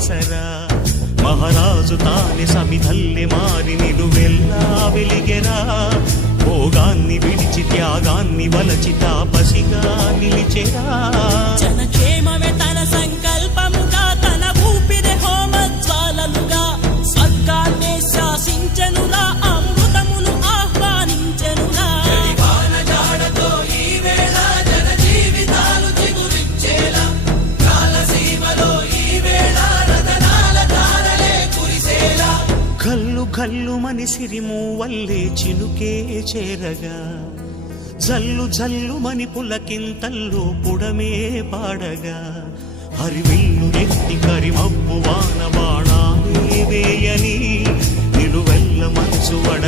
ఆసరా మహారాజు తానే సమిధల్లె మారి నిలువెల్లా వెలిగెరా భోగాన్ని విడిచి త్యాగాన్ని వలచి తాపసిగా నిలిచెరా జనక్షేమమే తన సంకల్పముగా తన ఊపిరి హోమజ్వాలలుగా స్వర్గాన్నే శాసించెనురా అమృతమును ఆహ్వానించెనురా కల్లు కల్లు మని సిరిమూవల్లే చినుకే చేరగా జల్లు జల్లు మని పులకింతల్లో పుడమే పాడగా హరివిల్లు ఎత్తి కరిమబ్బు వాన బాణాలే వేయని నిలువెల్ల మనసు వడ